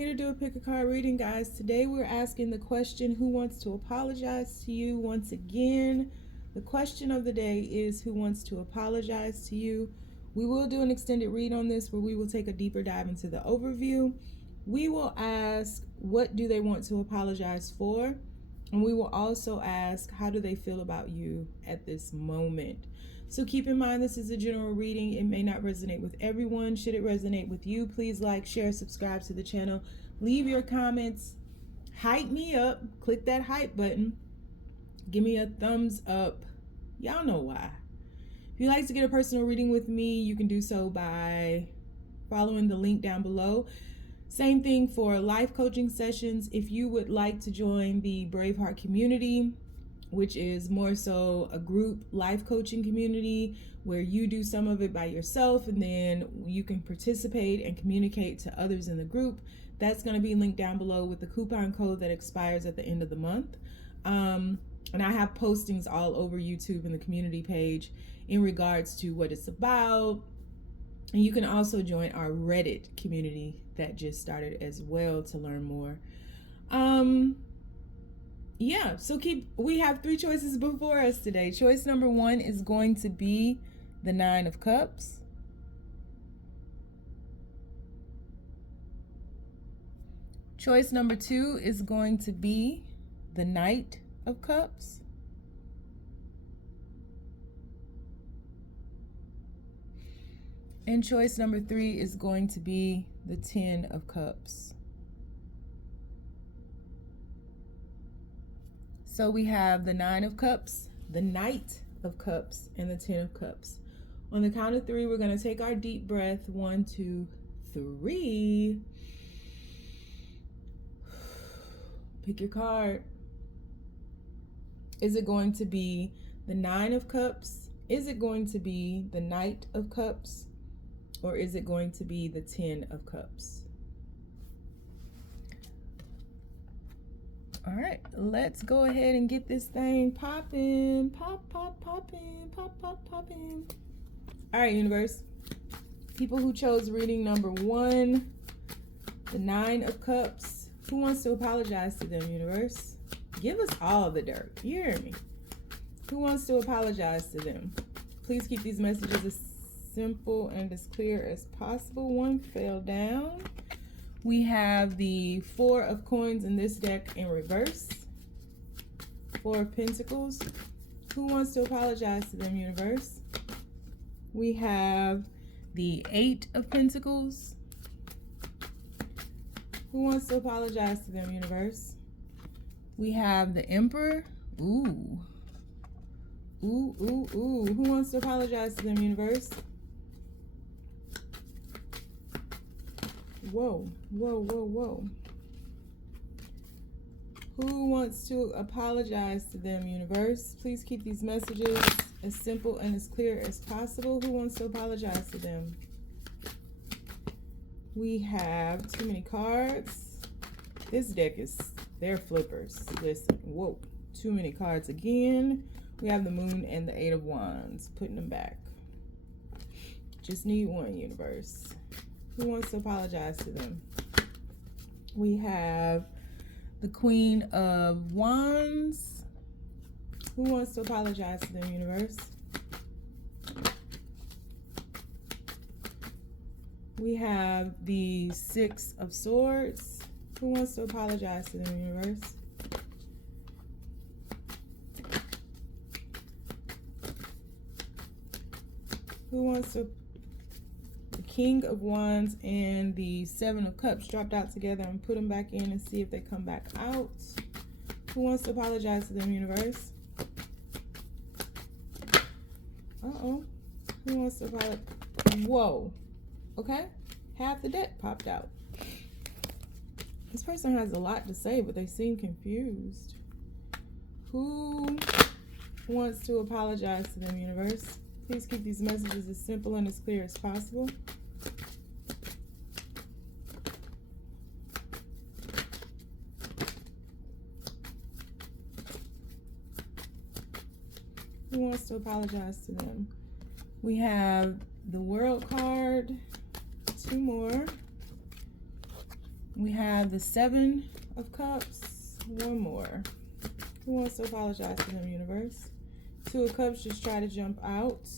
here to do a pick a card reading, guys. Today we're asking the question, who wants to apologize to you? Once again, the question of the day is, who wants to apologize to you? We will do an extended read on this where we will take a deeper dive into the overview. We will ask, what do they want to apologize for? And we will also ask, how do they feel about you at this moment? So keep in mind, this is a general reading. It may not resonate with everyone. Should it resonate with you, please like, share, subscribe to the channel. Leave your comments. Hype me up. Click that hype button. Give me a thumbs up. Y'all know why. If you'd like to get a personal reading with me, you can do so by following the link down below. Same thing for life coaching sessions. If you would like to join the Braveheart community, which is more so a group life coaching community where you do some of it by yourself and then you can participate and communicate to others in the group. That's going to be linked down below with the coupon code that expires at the end of the month. And I have postings all over YouTube and the community page in regards to what it's about. And you can also join our Reddit community that just started as well to learn more. Yeah, so we have 3 choices before us today. Choice number 1 is going to be the 9 of Cups. Choice number 2 is going to be the Knight of Cups. And choice number 3 is going to be the 10 of Cups. So we have the 9 of Cups, the Knight of Cups, and the 10 of Cups. On the count of 3, we're going to take our deep breath. 1, 2, 3. Pick your card. Is it going to be the 9 of Cups? Is it going to be the Knight of Cups? Or is it going to be the 10 of Cups? All right, let's go ahead and get this thing popping. Pop, pop, popping. Pop, pop, popping. All right, universe. People who chose reading number 1, the 9 of Cups. Who wants to apologize to them, universe? Give us all the dirt. You hear me? Who wants to apologize to them? Please keep these messages as simple and as clear as possible. 1 fell down. We have the 4 of Coins in this deck in reverse. 4 of Pentacles. Who wants to apologize to them, universe? We have the 8 of Pentacles. Who wants to apologize to them, universe? We have the Emperor. Ooh. Ooh, ooh, ooh. Who wants to apologize to them, universe? Whoa, whoa, whoa, whoa. Who wants to apologize to them, universe? Please keep these messages as simple and as clear as possible. Who wants to apologize to them? We have too many cards. This deck is, they're flippers. Listen, whoa, too many cards again. We have the Moon and the 8 of Wands, putting them back. Just need 1, universe. Who wants to apologize to them? We have the Queen of Wands. Who wants to apologize to them, universe? We have the 6 of Swords. Who wants to apologize to them, universe? Who wants to... The King of Wands and the 7 of Cups dropped out together, and put them back in and see if they come back out. Who wants to apologize to them, universe? Uh-oh. Who wants to apologize? Whoa. Okay. Half the deck popped out. This person has a lot to say, but they seem confused. Who wants to apologize to them, universe? Please keep these messages as simple and as clear as possible. Who wants to apologize to them? We have the World card, 2 more. We have the Seven of Cups. One more. Who wants to apologize to them, universe? Two of Cups, just try to jump out.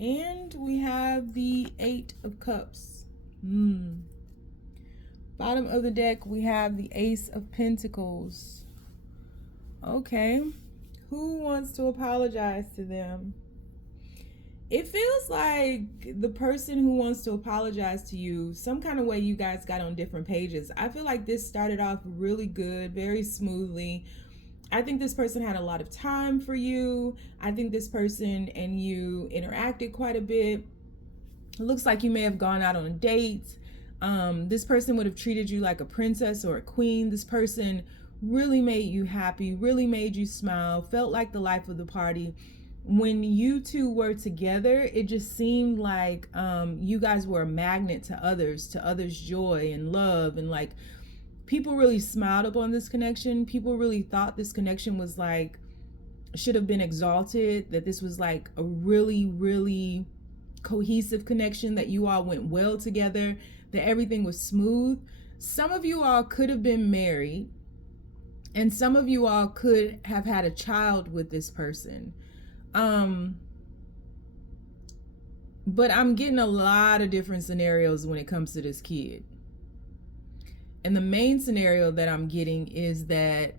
And we have the Eight of Cups. Bottom of the deck, we have the Ace of Pentacles. Okay. Who wants to apologize to them? It feels like the person who wants to apologize to you, some kind of way you guys got on different pages. I feel like this started off really good, very smoothly. I think this person had a lot of time for you. I think this person and you interacted quite a bit. It looks like you may have gone out on dates. This person would have treated you like a princess or a queen. This person really made you happy, really made you smile, felt like the life of the party. When you two were together, it just seemed like you guys were a magnet to others' joy and love. And like, people really smiled upon this connection. People really thought this connection was like, should have been exalted, that this was like a really, really cohesive connection, that you all went well together, that everything was smooth. Some of you all could have been married, and some of you all could have had a child with this person. But I'm getting a lot of different scenarios when it comes to this kid. And the main scenario that I'm getting is that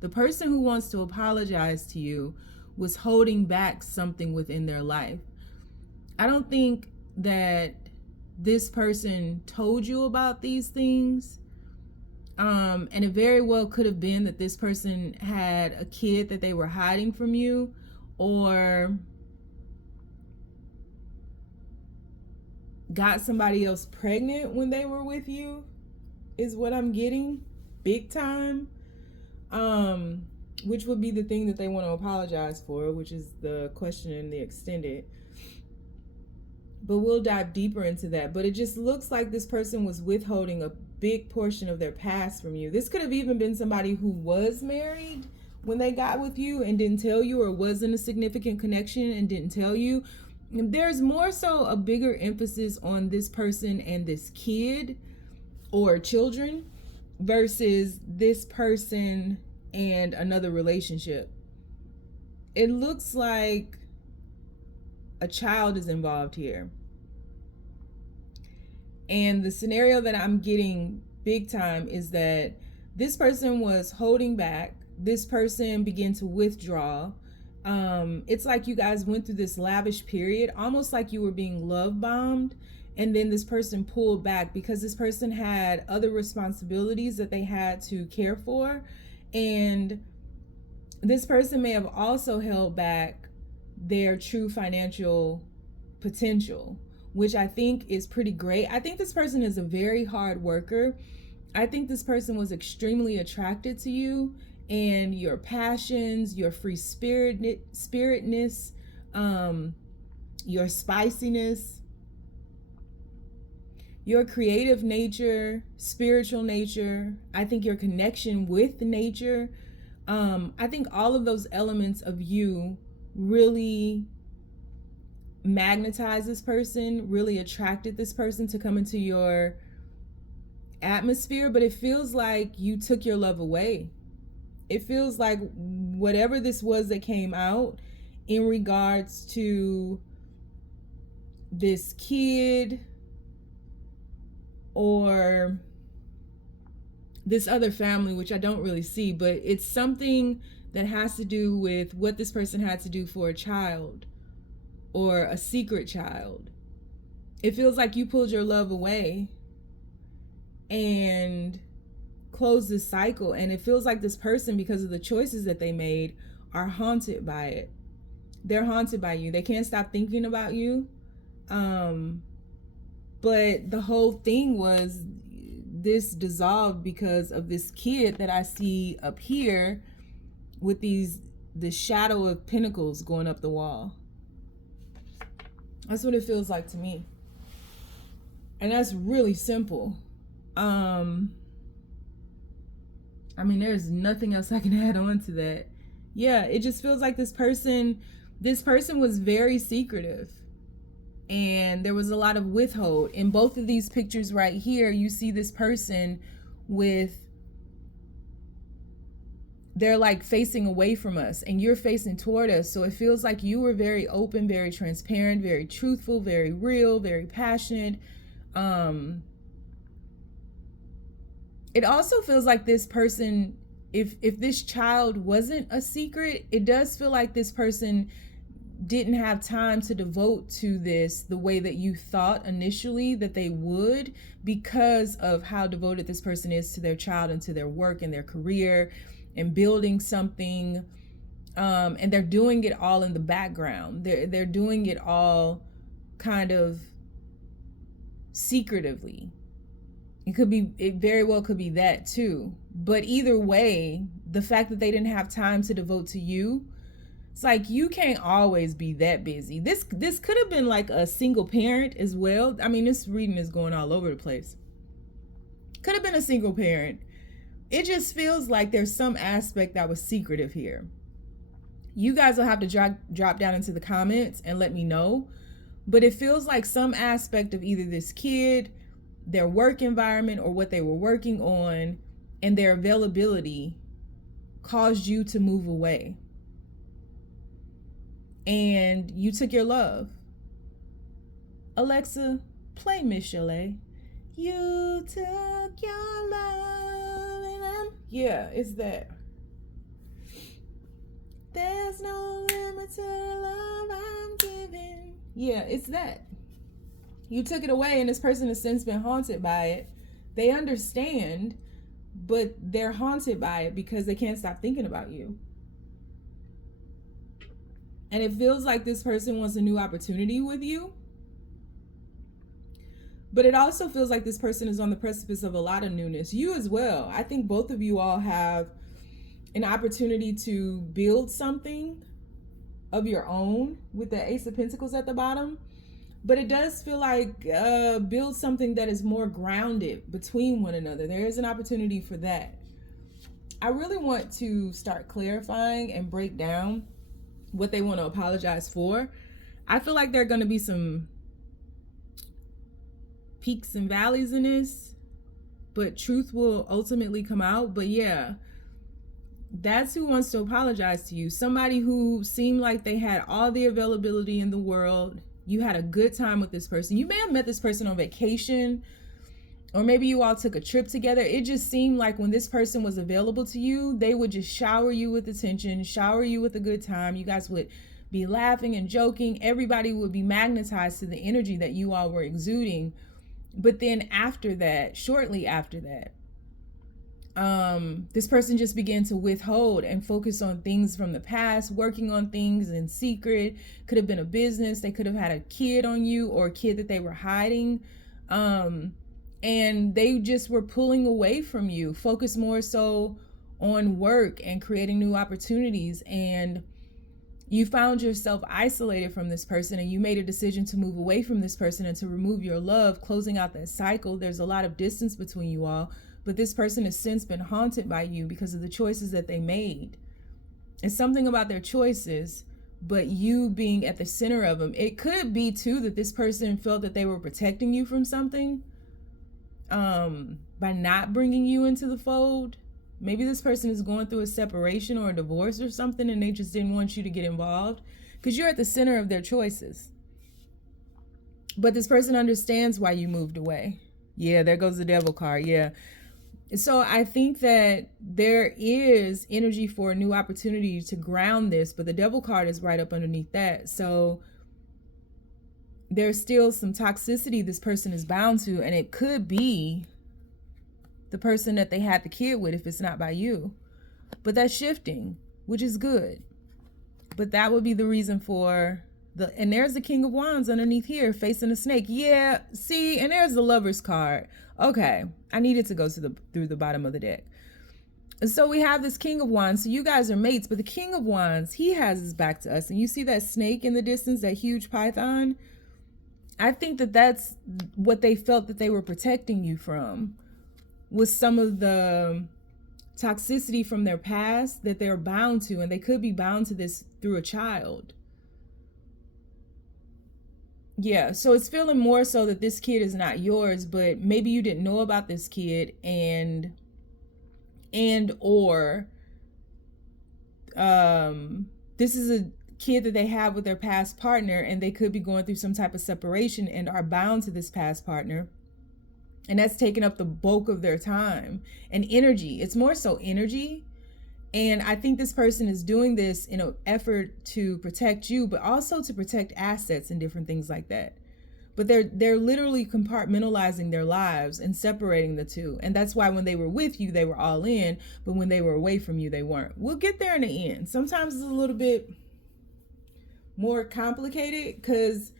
the person who wants to apologize to you was holding back something within their life. I don't think that this person told you about these things. And it very well could have been that this person had a kid that they were hiding from you, or got somebody else pregnant when they were with you, is what I'm getting, big time. Which would be the thing that they want to apologize for, which is the question in the extended. But we'll dive deeper into that. But it just looks like this person was withholding a big portion of their past from you. This could have even been somebody who was married when they got with you and didn't tell you, or was in a significant connection and didn't tell you. There's more so a bigger emphasis on this person and this kid or children versus this person and another relationship. It looks like a child is involved here. And the scenario that I'm getting big time is that this person was holding back. This person began to withdraw. It's like you guys went through this lavish period, almost like you were being love bombed. And then this person pulled back because this person had other responsibilities that they had to care for. And this person may have also held back their true financial potential, which I think is pretty great. I think this person is a very hard worker. I think this person was extremely attracted to you and your passions, your free spiritness, your spiciness, your creative nature, spiritual nature. I think your connection with nature. I think all of those elements of you really magnetized this person, really attracted this person to come into your atmosphere. But it feels like you took your love away. It feels like whatever this was that came out in regards to this kid or this other family, which I don't really see, but it's something that has to do with what this person had to do for a child or a secret child. It feels like you pulled your love away and closed this cycle. And it feels like this person, because of the choices that they made, are haunted by it. They're haunted by you. They can't stop thinking about you. But the whole thing was this dissolved because of this kid that I see up here with the shadow of pentacles going up the wall. That's what it feels like to me. And that's really simple. I mean, there's nothing else I can add on to that. Yeah, it just feels like this person was very secretive. and there was a lot of withhold. In both of these pictures right here, you see this person with, they're like facing away from us and you're facing toward us. So it feels like you were very open, very transparent, very truthful, very real, very passionate. It also feels like this person, if this child wasn't a secret, it does feel like this person didn't have time to devote to this the way that you thought initially that they would, because of how devoted this person is to their child and to their work and their career and building something. And they're doing it all in the background. They're doing it all kind of secretively. It very well could be that too. But either way, the fact that they didn't have time to devote to you, it's like you can't always be that busy. This could have been like a single parent as well. I mean, this reading is going all over the place. Could have been a single parent. It just feels like there's some aspect that was secretive here. You guys will have to drop down into the comments and let me know. But it feels like some aspect of either this kid, their work environment, or what they were working on, and their availability caused you to move away. And you took your love. Alexa, play Miss Chalet. You took your love and yeah, it's that. There's no limit to the love I'm giving. Yeah, it's that. You took it away and this person has since been haunted by it. They understand, but they're haunted by it because they can't stop thinking about you. And it feels like this person wants a new opportunity with you. But it also feels like this person is on the precipice of a lot of newness. You as well. I think both of you all have an opportunity to build something of your own with the Ace of Pentacles at the bottom. But it does feel like build something that is more grounded between one another. There is an opportunity for that. I really want to start clarifying and break down what they want to apologize for. I feel like there are going to be some peaks and valleys in this, but truth will ultimately come out. But yeah, that's who wants to apologize to you. Somebody who seemed like they had all the availability in the world. You had a good time with this person. You may have met this person on vacation, or maybe you all took a trip together. It just seemed like when this person was available to you, they would just shower you with attention, shower you with a good time. You guys would be laughing and joking. Everybody would be magnetized to the energy that you all were exuding. But then after that, shortly after that, this person just began to withhold and focus on things from the past, working on things in secret. Could have been a business. They could have had a kid on you, or a kid that they were hiding. And they just were pulling away from you, focus more so on work and creating new opportunities. And you found yourself isolated from this person, and you made a decision to move away from this person and to remove your love, closing out that cycle. There's a lot of distance between you all, but this person has since been haunted by you because of the choices that they made. It's something about their choices, but you being at the center of them. It could be too that this person felt that they were protecting you from something by not bringing you into the fold. Maybe this person is going through a separation or a divorce or something, and they just didn't want you to get involved because you're at the center of their choices. But this person understands why you moved away. Yeah, there goes the devil card. Yeah. So I think that there is energy for a new opportunity to ground this, but the devil card is right up underneath that. So there's still some toxicity this person is bound to, and it could be the person that they had the kid with if it's not by you. But that's shifting, which is good. But that would be the reason for and there's the King of Wands underneath here facing a snake. Yeah, see, and there's the Lover's card. Okay, I needed to go through the bottom of the deck. And so we have this King of Wands. So you guys are mates, but the King of Wands, he has his back to us. And you see that snake in the distance, that huge python? I think that that's what they felt that they were protecting you from, with some of the toxicity from their past that they're bound to. And they could be bound to this through a child. Yeah, so it's feeling more so that this kid is not yours, but maybe you didn't know about this kid, and or this is a kid that they have with their past partner, and they could be going through some type of separation and are bound to this past partner, and that's taking up the bulk of their time and energy. It's more so energy. And I think this person is doing this in an effort to protect you, but also to protect assets and different things like that. But they're literally compartmentalizing their lives and separating the two. And that's why when they were with you, they were all in, but when they were away from you, they weren't. We'll get there in the end. Sometimes it's a little bit more complicated because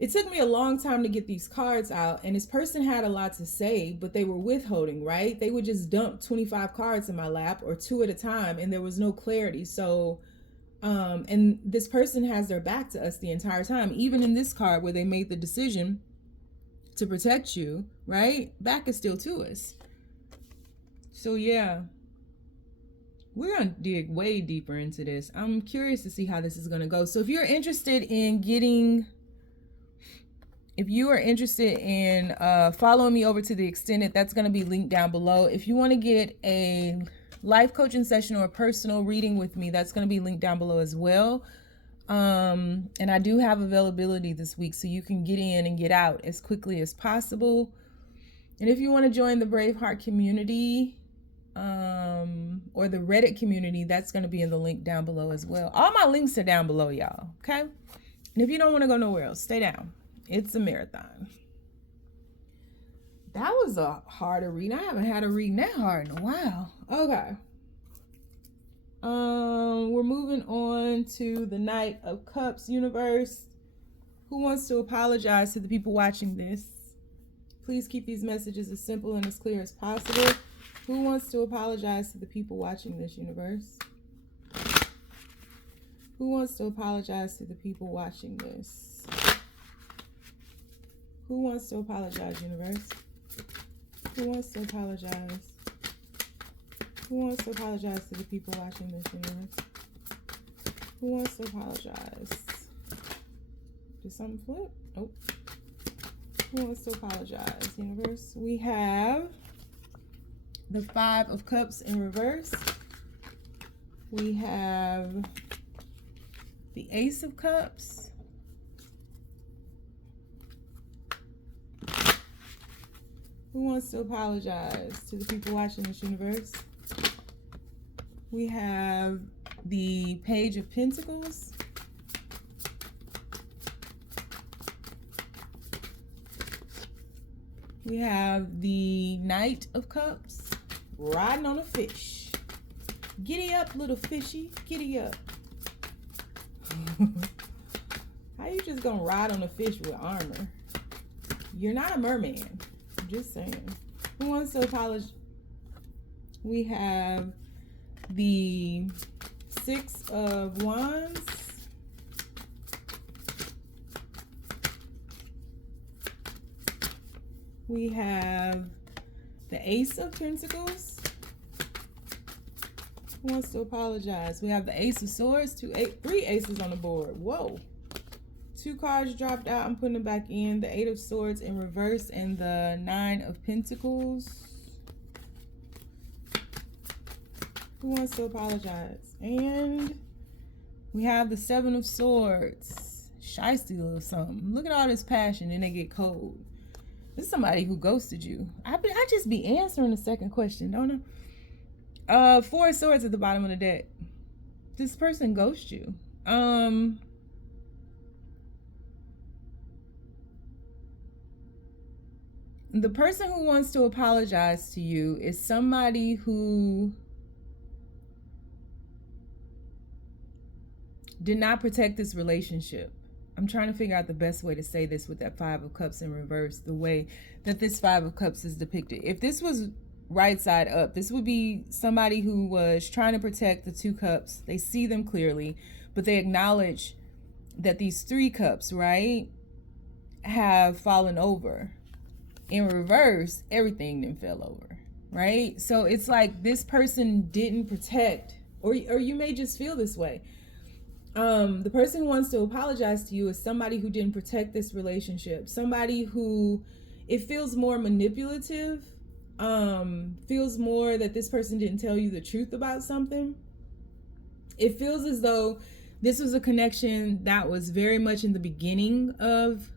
it took me a long time to get these cards out, and this person had a lot to say, but they were withholding, right? They would just dump 25 cards in my lap, or 2 at a time, and there was no clarity. So and this person has their back to us the entire time, even in this card where they made the decision to protect you, right? Back is still to us. So yeah, we're gonna dig way deeper into this. I'm curious to see how this is gonna go. So if you are interested in following me over to the extended, that's going to be linked down below. If you want to get a life coaching session or a personal reading with me, that's going to be linked down below as well. And I do have availability this week, so you can get in and get out as quickly as possible. And if you want to join the Braveheart community, or the Reddit community, that's going to be in the link down below as well. All my links are down below, y'all. Okay. And if you don't want to go nowhere else, stay down. It's a marathon. That was a harder read. I haven't had a reading that hard in a while. Okay. We're moving on to the Knight of Cups universe. Who wants to apologize to the people watching this? Please keep these messages as simple and as clear as possible. Who wants to apologize to the people watching this universe? Who wants to apologize to the people watching this? Who wants to apologize, universe? Who wants to apologize? Who wants to apologize to the people watching this, universe? Who wants to apologize? Did something flip? Oh. Who wants to apologize, universe? We have the 5 of Cups in reverse. We have the Ace of Cups. Who wants to apologize to the people watching this universe? We have the Page of Pentacles. We have the Knight of Cups, riding on a fish. Giddy up, little fishy, giddy up. How you just gonna ride on a fish with armor? You're not a merman. Just saying. Who wants to apologize? We have the 6 of Wands. We have the Ace of Pentacles. Who wants to apologize? We have the Ace of Swords, 3 aces on the board. Whoa. 2 cards dropped out. I'm putting them back in. The 8 of Swords in reverse and the 9 of Pentacles. Who wants to apologize? And we have the 7 of Swords. Shiesty little something. Look at all this passion and they get cold. This is somebody who ghosted you. I just be answering the second question, don't I? 4 of Swords at the bottom of the deck. This person ghosts you. The person who wants to apologize to you is somebody who did not protect this relationship. I'm trying to figure out the best way to say this with that 5 of Cups in reverse, the way that this 5 of Cups is depicted. If this was right side up, this would be somebody who was trying to protect the 2 cups. They see them clearly, but they acknowledge that these 3 cups, right, have fallen over. In reverse, everything then fell over, right? So it's like this person didn't protect, or you may just feel this way. The person who wants to apologize to you is somebody who didn't protect this relationship, somebody who it feels more manipulative, feels more that this person didn't tell you the truth about something. It feels as though this was a connection that was very much in the beginning of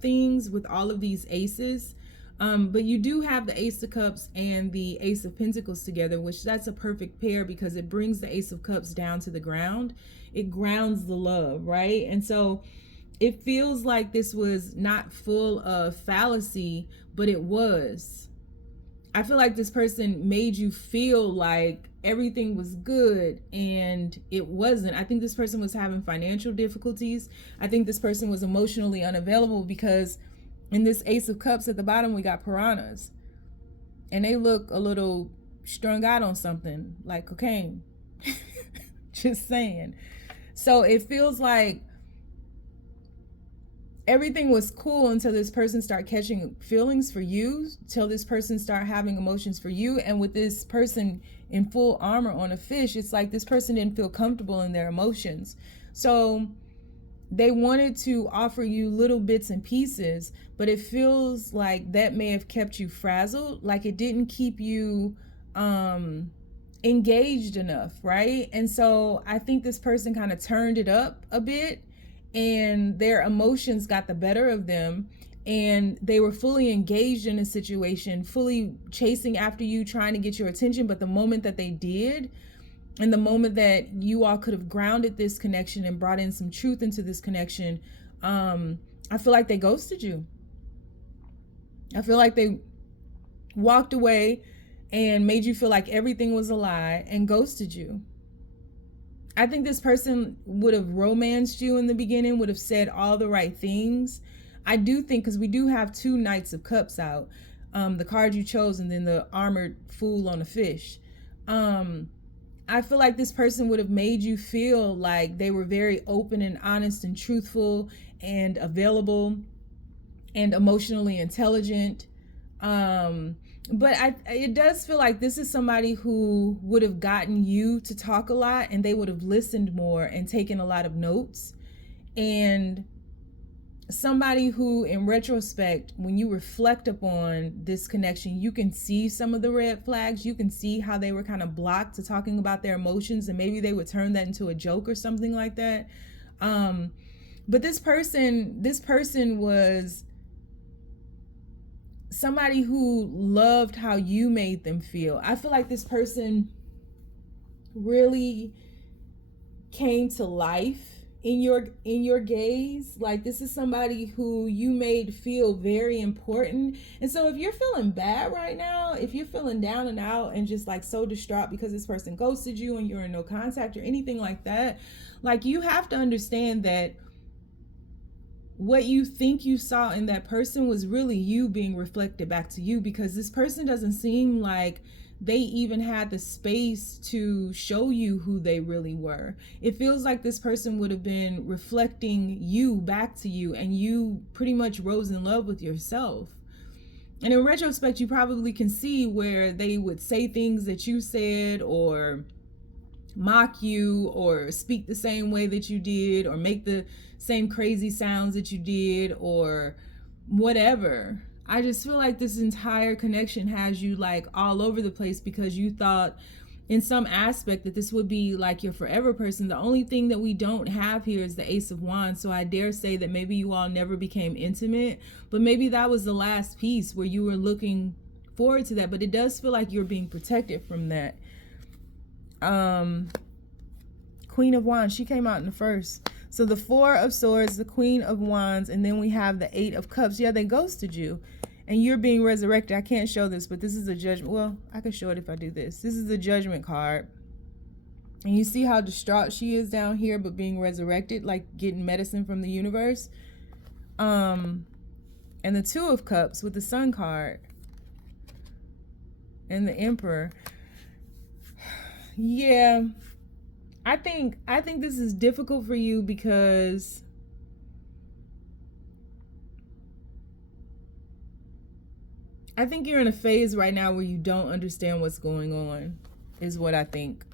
things with all of these aces. But you do have the Ace of Cups and the Ace of Pentacles together, which that's a perfect pair because it brings the Ace of Cups down to the ground. It grounds the love, right? And so it feels like this was not full of fallacy, but it was. I feel like this person made you feel like everything was good and it wasn't. I think this person was having financial difficulties. I think this person was emotionally unavailable because in this Ace of Cups at the bottom, we got piranhas. And they look a little strung out on something like cocaine. Just saying. So it feels like everything was cool until this person start catching feelings for you, till this person start having emotions for you. And with this person in full armor on a fish, it's like this person didn't feel comfortable in their emotions. So they wanted to offer you little bits and pieces, but it feels like that may have kept you frazzled, like it didn't keep you engaged enough, right? And so I think this person kind of turned it up a bit and their emotions got the better of them and they were fully engaged in a situation, fully chasing after you, trying to get your attention. But the moment that they did, and the moment that you all could have grounded this connection and brought in some truth into this connection, I feel like they ghosted you. I feel like they walked away and made you feel like everything was a lie and ghosted you. I think this person would have romanced you in the beginning, would have said all the right things. I do think, because we do have two Knights of Cups out, the card you chose and then the armored fool on a fish. I feel like this person would have made you feel like they were very open and honest and truthful and available and emotionally intelligent. But it does feel like this is somebody who would have gotten you to talk a lot and they would have listened more and taken a lot of notes. And somebody who, in retrospect, when you reflect upon this connection, you can see some of the red flags. You can see how they were kind of blocked to talking about their emotions, and maybe they would turn that into a joke or something like that. But this person was somebody who loved how you made them feel. I feel like this person really came to life in your gaze. Like, this is somebody who you made feel very important. And so if you're feeling bad right now, if you're feeling down and out and just like so distraught because this person ghosted you and you're in no contact or anything like that, like, you have to understand that what you think you saw in that person was really you being reflected back to you, because this person doesn't seem like they even had the space to show you who they really were. It feels like this person would have been reflecting you back to you, and you pretty much rose in love with yourself. And in retrospect, you probably can see where they would say things that you said, or mock you, or speak the same way that you did, or make the same crazy sounds that you did, or whatever. I just feel like this entire connection has you like all over the place because you thought in some aspect that this would be like your forever person. The only thing that we don't have here is the Ace of Wands. So I dare say that maybe you all never became intimate, but maybe that was the last piece where you were looking forward to that. But it does feel like you're being protected from that. Queen of Wands, she came out in the first. So the Four of Swords, the Queen of Wands, and then we have the Eight of Cups. Yeah, they ghosted you and you're being resurrected. I can't show this, but this is a judgment. Well, I can show it if I do this. This is the Judgment card. And you see how distraught she is down here, but being resurrected, like getting medicine from the universe. And the Two of Cups with the Sun card and the Emperor. Yeah, I think this is difficult for you because I think you're in a phase right now where you don't understand what's going on, is what I think.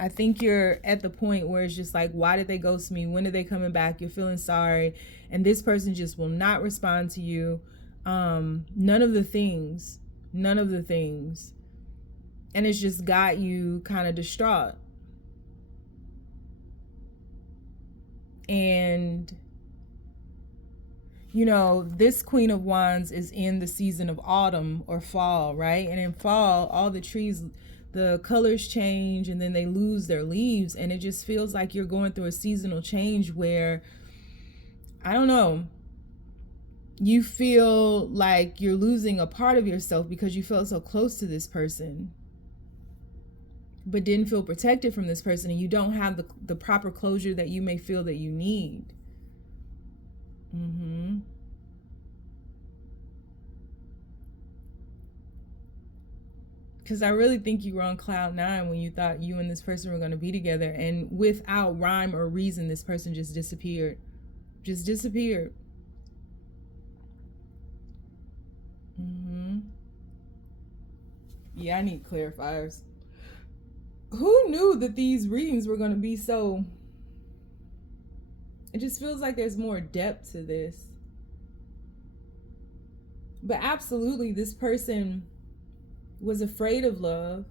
I think you're at the point where it's just like, why did they ghost me? When are they coming back? You're feeling sorry. And this person just will not respond to you. None of the things. None of the things. And it's just got you kind of distraught. And, you know, this Queen of Wands is in the season of autumn or fall, right? And in fall, all the trees, the colors change and then they lose their leaves. And it just feels like you're going through a seasonal change where, I don't know, you feel like you're losing a part of yourself because you felt so close to this person, but didn't feel protected from this person, and you don't have the proper closure that you may feel that you need. Because I really think you were on cloud 9 when you thought you and this person were going to be together, and without rhyme or reason, this person just disappeared. Just disappeared. Yeah, I need clarifiers. Who knew that these readings were going to be so... It just feels like there's more depth to this. But absolutely, this person was afraid of love.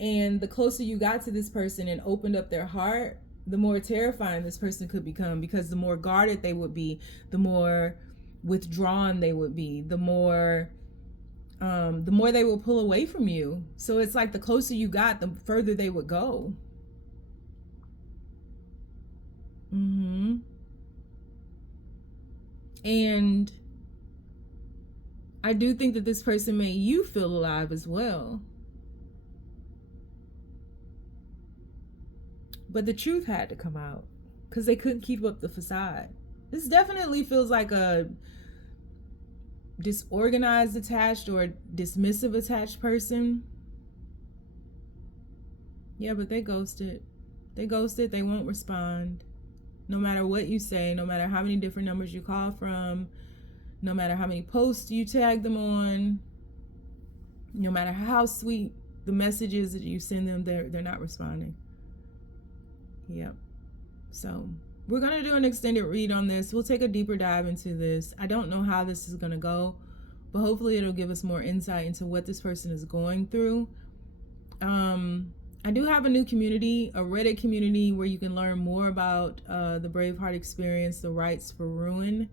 And the closer you got to this person and opened up their heart, the more terrifying this person could become, because the more guarded they would be, the more withdrawn they would be, the more they will pull away from you. So it's like the closer you got, the further they would go. And I do think that this person made you feel alive as well. But the truth had to come out because they couldn't keep up the facade. This definitely feels like a disorganized attached or dismissive attached person. Yeah, but they ghosted. They ghosted. They won't respond. No matter what you say, no matter how many different numbers you call from, no matter how many posts you tag them on, no matter how sweet the messages that you send them, they're not responding. Yep. So we're going to do an extended read on this. We'll take a deeper dive into this. I don't know how this is going to go, but hopefully it'll give us more insight into what this person is going through. I do have a new community, a Reddit community, where you can learn more about the Braveheart experience, the Rites for Ruin.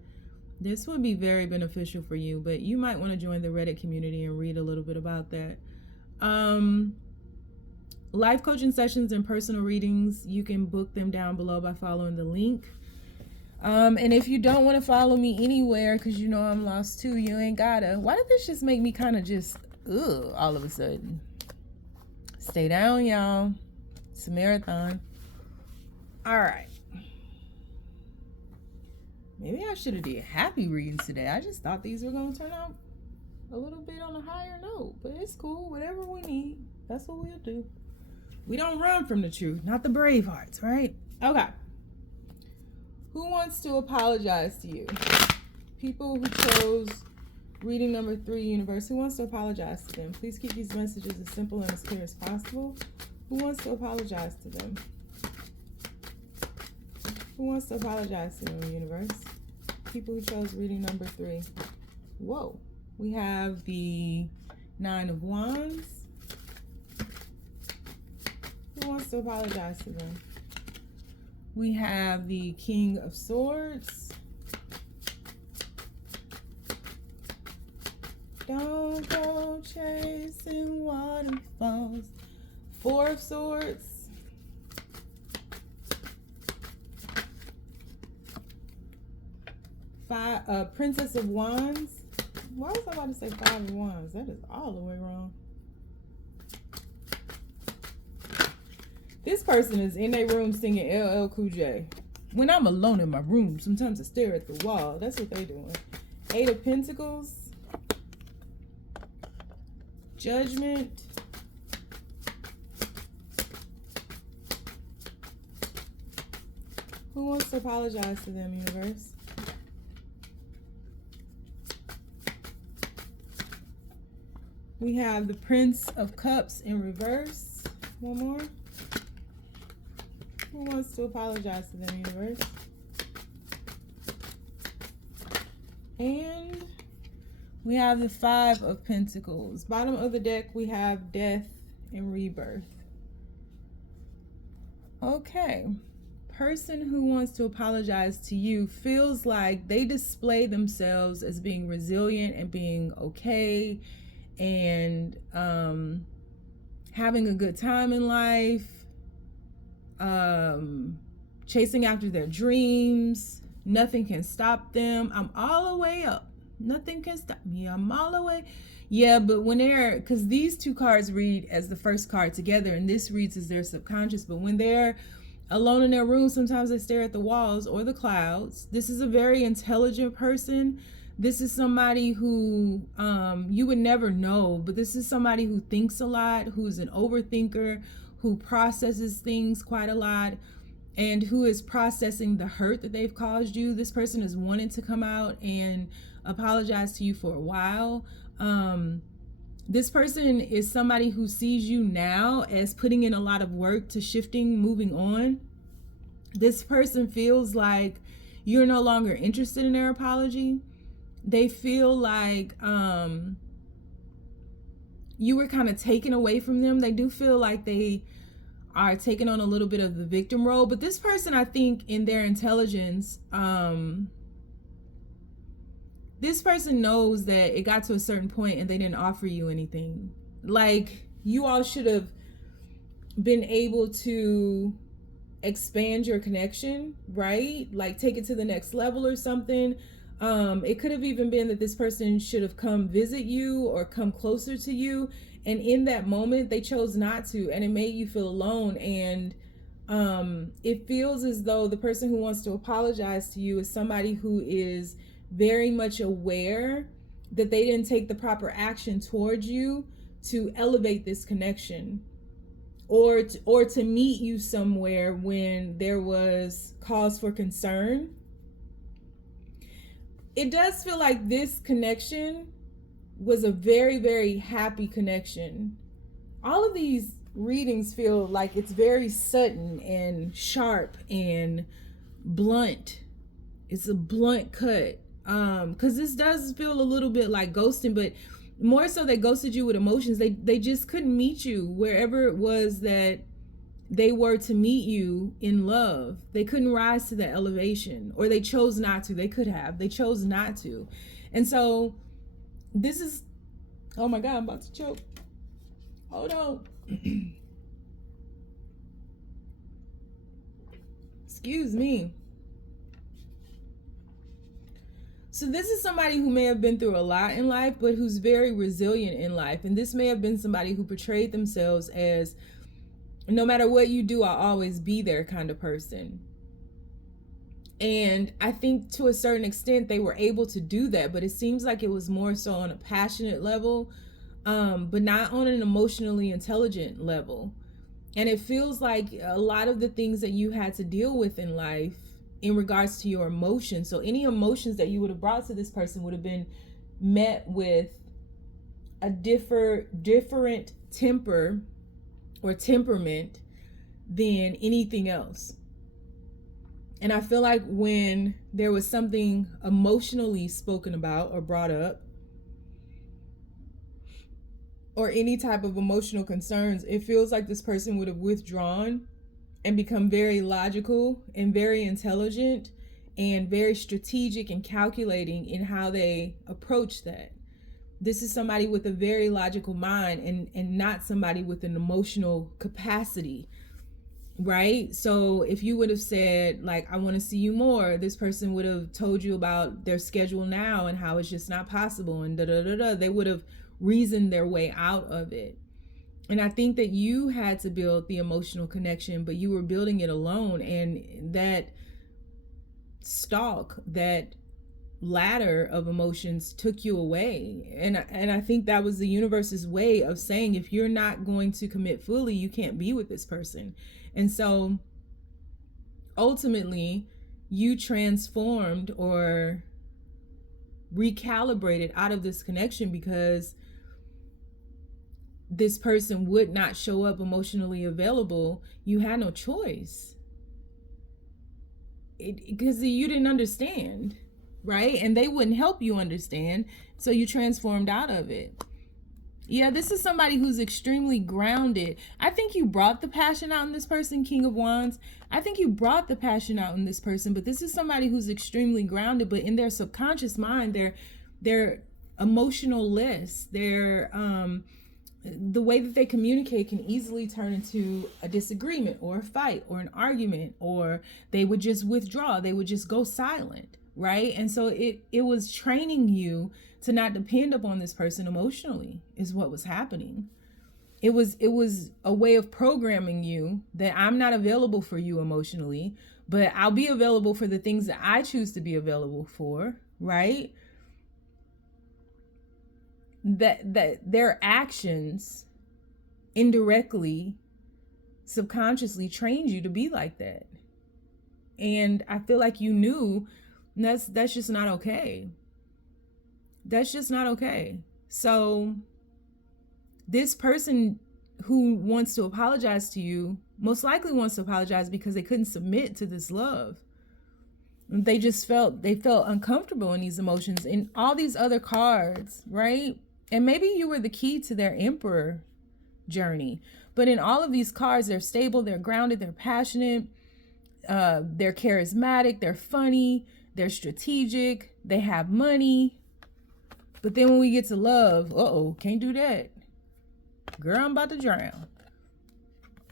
This would be very beneficial for you, but you might want to join the Reddit community and read a little bit about that. Life coaching sessions and personal readings, you can book them down below by following the link. And if you don't want to follow me anywhere because you know I'm lost too, you ain't gotta. Why did this just make me kind of just, all of a sudden? Stay down, y'all. It's a marathon. All right. Maybe I should have did happy readings today. I just thought these were going to turn out a little bit on a higher note. But it's cool. Whatever we need, that's what we'll do. We don't run from the truth. Not the Bravehearts, right? Okay. Who wants to apologize to you? People who chose reading number 3, universe. Who wants to apologize to them? Please keep these messages as simple and as clear as possible. Who wants to apologize to them? Who wants to apologize to them, universe? People who chose reading number 3. Whoa. We have the 9 of Wands. Who wants to apologize to them? We have the King of Swords. Don't go chasing waterfalls. 4 of Swords. Princess of Wands. Why was I about to say 5 of Wands? That is all the way wrong. This person is in their room singing LL Cool J. When I'm alone in my room, sometimes I stare at the wall. That's what they doing. 8 of Pentacles. Judgment. Who wants to apologize to them, universe? We have the Prince of Cups in reverse. One more. Who wants to apologize to them, universe? And we have the Five of Pentacles. Bottom of the deck, we have death and rebirth. Okay. Person who wants to apologize to you feels like they display themselves as being resilient and being okay and having a good time in life, chasing after their dreams. Nothing can stop them. I'm all the way up. Nothing can stop me. I'm all the way. Yeah, but when they're, because these two cards read as the first card together, and this reads as their subconscious, but when they're alone in their room, sometimes they stare at the walls or the clouds. This is a very intelligent person. This is somebody who you would never know, but this is somebody who thinks a lot, who's an overthinker, who processes things quite a lot, and who is processing the hurt that they've caused you. This person has wanted to come out and apologize to you for a while. This person is somebody who sees you now as putting in a lot of work to shifting, moving on. This person feels like you're no longer interested in their apology. They feel like you were kind of taken away from them. They do feel like they are taking on a little bit of the victim role. But this person, I think, in their intelligence, this person knows that it got to a certain point and they didn't offer you anything. Like, you all should have been able to expand your connection, right? Like, take it to the next level or something. It could have even been that this person should have come visit you or come closer to you. And in that moment, they chose not to. And it made you feel alone. And it feels as though the person who wants to apologize to you is somebody who is very much aware that they didn't take the proper action towards you to elevate this connection, or to meet you somewhere when there was cause for concern. It does feel like this connection was a very, very happy connection. All of these readings feel like it's very sudden and sharp and blunt. It's a blunt cut. Because this does feel a little bit like ghosting, but more so they ghosted you with emotions. They just couldn't meet you wherever it was that they were to meet you in love. They couldn't rise to that elevation, or they chose not to. They could have. They chose not to. And so this is, oh my God, I'm about to choke. Hold on. Excuse me. So this is somebody who may have been through a lot in life, but who's very resilient in life. And this may have been somebody who portrayed themselves as, no matter what you do, I'll always be there kind of person. And I think to a certain extent they were able to do that, but it seems like it was more so on a passionate level, but not on an emotionally intelligent level. And it feels like a lot of the things that you had to deal with in life in regards to your emotions, so any emotions that you would have brought to this person would have been met with a different temper or temperament than anything else. And I feel like when there was something emotionally spoken about or brought up, or any type of emotional concerns, it feels like this person would have withdrawn and become very logical and very intelligent and very strategic and calculating in how they approach that. This is somebody with a very logical mind and not somebody with an emotional capacity, right? So if you would have said, like, I want to see you more, this person would have told you about their schedule now and how it's just not possible and da-da-da-da. They would have reasoned their way out of it. And I think that you had to build the emotional connection, but you were building it alone. And that stalk, that ladder of emotions took you away. And I think that was the universe's way of saying, if you're not going to commit fully, you can't be with this person. And so ultimately you transformed or recalibrated out of this connection because this person would not show up emotionally available. You had no choice. because you didn't understand, right? And they wouldn't help you understand, so you transformed out of it. Yeah, this is somebody who's extremely grounded. I think you brought the passion out in this person, King of Wands. I think you brought the passion out in this person, but this is somebody who's extremely grounded, but in their subconscious mind, they're emotional-less. They're the way that they communicate can easily turn into a disagreement or a fight or an argument, or they would just withdraw. They would just go silent, right? And so it was training you to not depend upon this person emotionally, is what was happening. It was a way of programming you that I'm not available for you emotionally, but I'll be available for the things that I choose to be available for, right? That their actions indirectly, subconsciously trained you to be like that. And I feel like you knew that's just not okay. That's just not okay. So this person who wants to apologize to you most likely wants to apologize because they couldn't submit to this love. They felt uncomfortable in these emotions and all these other cards, right? And maybe you were the key to their Emperor journey. But in all of these cards, they're stable, they're grounded, they're passionate, they're charismatic, they're funny, they're strategic, they have money. But then when we get to love, can't do that. Girl, I'm about to drown.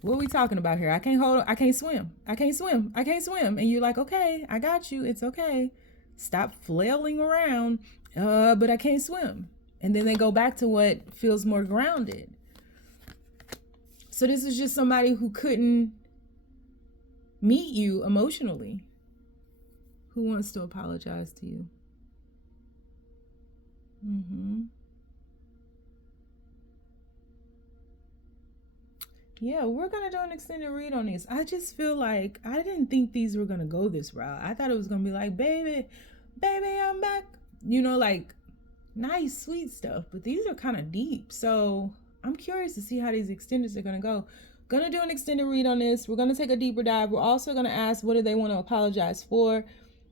What are we talking about here? I can't swim. And you're like, okay, I got you. It's okay. Stop flailing around. But I can't swim. And then they go back to what feels more grounded. So this is just somebody who couldn't meet you emotionally, who wants to apologize to you. Yeah, we're going to do an extended read on these. I just feel like I didn't think these were going to go this route. I thought it was going to be like, baby, I'm back. Like nice, sweet stuff. But these are kind of deep. So I'm curious to see how these extendeds are going to go. Going to do an extended read on this. We're going to take a deeper dive. We're also going to ask, what do they want to apologize for?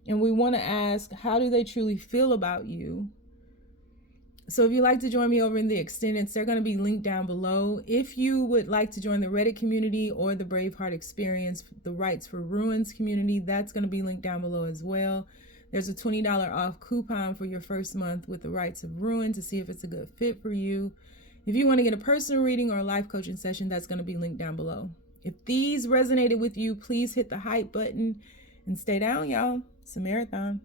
And we want to ask, how do they truly feel about you? So if you'd like to join me over in the extendeds, they're going to be linked down below. If you would like to join the Reddit community or the Braveheart experience, the Rites for Ruins community, that's going to be linked down below as well. There's a $20 off coupon for your first month with the Rites of Ruin to see if it's a good fit for you. If you want to get a personal reading or a life coaching session, that's going to be linked down below. If these resonated with you, please hit the hype button and stay down, y'all. It's a marathon.